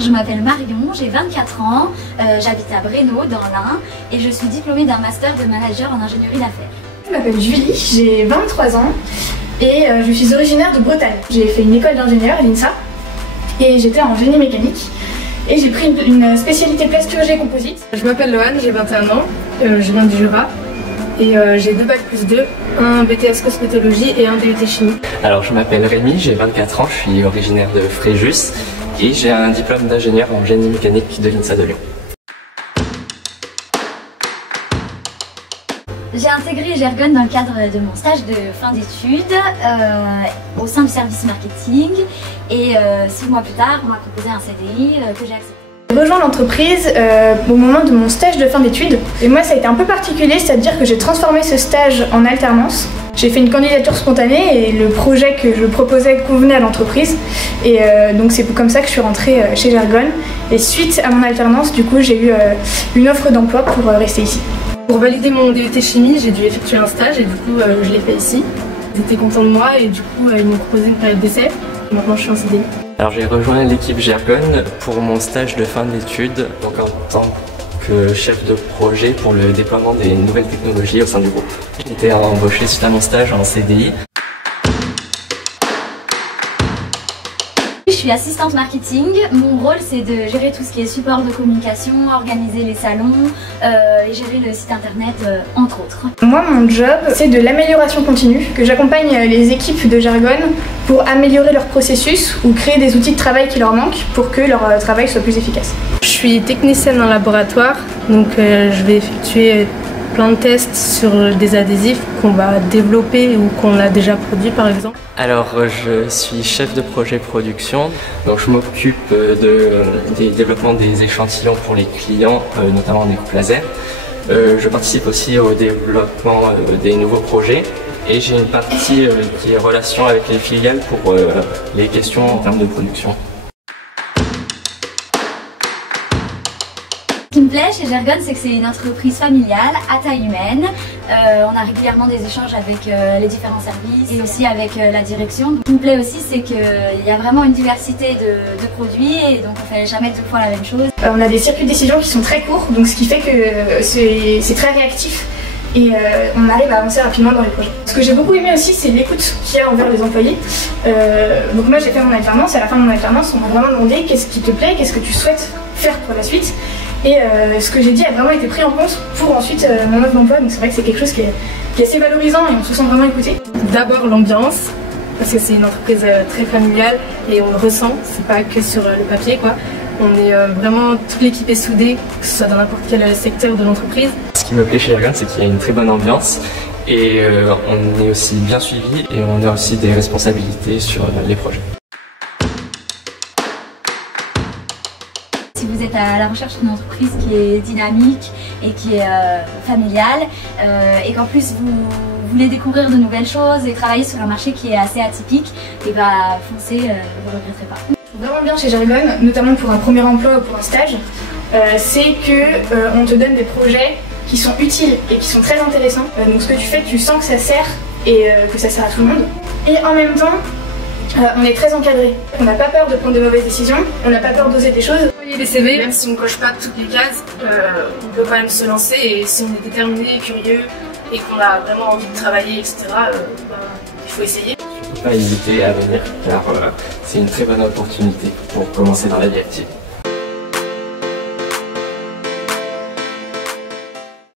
Je m'appelle Marion, j'ai 24 ans, j'habite à Breno dans l'Ain et je suis diplômée d'un master de manager en ingénierie d'affaires. Je m'appelle Julie, j'ai 23 ans et je suis originaire de Bretagne. J'ai fait une école d'ingénieur à l'INSA et j'étais en génie mécanique et j'ai pris une spécialité plasturgie et composite. Je m'appelle Loane, j'ai 21 ans, je viens du Jura et j'ai 2 bac+2, un BTS cosmétologie et un DUT chimie. Alors je m'appelle Rémi, j'ai 24 ans, je suis originaire de Fréjus et j'ai un diplôme d'ingénieur en génie mécanique de l'INSA de Lyon. J'ai intégré Gergon dans le cadre de mon stage de fin d'études au sein du service marketing et 6 mois plus tard, on m'a proposé un CDI que j'ai accepté. J'ai rejoint l'entreprise au moment de mon stage de fin d'études et moi ça a été un peu particulier, c'est-à-dire que j'ai transformé ce stage en alternance. J'ai fait une candidature spontanée et le projet que je proposais convenait à l'entreprise et donc c'est comme ça que je suis rentrée chez Gergon et suite à mon alternance du coup j'ai eu une offre d'emploi pour rester ici. Pour valider mon DUT chimie, j'ai dû effectuer un stage et du coup je l'ai fait ici. Ils étaient contents de moi et du coup ils m'ont proposé une période d'essai. Maintenant je suis en CDI. Alors j'ai rejoint l'équipe Gergon pour mon stage de fin d'études, donc en tant que chef de projet pour le déploiement des nouvelles technologies au sein du groupe. J'ai été embauché suite à mon stage en CDI. Je suis assistante marketing, mon rôle c'est de gérer tout ce qui est support de communication, organiser les salons et gérer le site internet entre autres. Moi mon job c'est de l'amélioration continue, que j'accompagne les équipes de Gergon pour améliorer leur processus ou créer des outils de travail qui leur manquent pour que leur travail soit plus efficace. Je suis technicienne en laboratoire, donc je vais effectuer plein de tests sur des adhésifs qu'on va développer ou qu'on a déjà produit par exemple. Alors je suis chef de projet production, donc je m'occupe des développements des échantillons pour les clients, notamment des coupes laser. Je participe aussi au développement des nouveaux projets et j'ai une partie qui est relation avec les filiales pour les questions en termes de production. Ce qui me plaît chez Gergon, c'est que c'est une entreprise familiale à taille humaine. On a régulièrement des échanges avec les différents services et aussi avec la direction. Ce qui me plaît aussi, c'est qu'il y a vraiment une diversité de produits et donc on fait jamais 2 fois la même chose. On a des circuits de décision qui sont très courts, donc ce qui fait que c'est très réactif et on arrive à avancer rapidement dans les projets. Ce que j'ai beaucoup aimé aussi, c'est l'écoute qu'il y a envers les employés. Donc moi j'ai fait mon alternance, à la fin de mon alternance, on m'a vraiment demandé qu'est-ce qui te plaît, qu'est-ce que tu souhaites faire pour la suite. Et ce que j'ai dit a vraiment été pris en compte pour ensuite mon offre d'emploi, donc c'est vrai que c'est quelque chose qui est assez valorisant et on se sent vraiment écouté. D'abord l'ambiance, parce que c'est une entreprise très familiale et on le ressent, c'est pas que sur le papier quoi. On est vraiment, toute l'équipe est soudée, que ce soit dans n'importe quel secteur de l'entreprise. Ce qui me plaît chez Gergon, c'est qu'il y a une très bonne ambiance et on est aussi bien suivi et on a aussi des responsabilités sur les projets. Si vous êtes à la recherche d'une entreprise qui est dynamique et qui est familiale et qu'en plus vous voulez découvrir de nouvelles choses et travailler sur un marché qui est assez atypique, et bah foncez, vous ne regretterez pas. Vraiment bien chez Gergon, notamment pour un premier emploi ou pour un stage, c'est que on te donne des projets qui sont utiles et qui sont très intéressants. Donc ce que tu fais, tu sens que ça sert et que ça sert à tout le monde. Et en même temps, on est très encadré. On n'a pas peur de prendre de mauvaises décisions, on n'a pas peur d'oser des choses. Les CV, même si on ne coche pas toutes les cases, on peut quand même se lancer et si on est déterminé, curieux et qu'on a vraiment envie de travailler, etc., il faut essayer. Il ne faut pas hésiter à venir car c'est une très bonne opportunité pour commencer dans la vie active.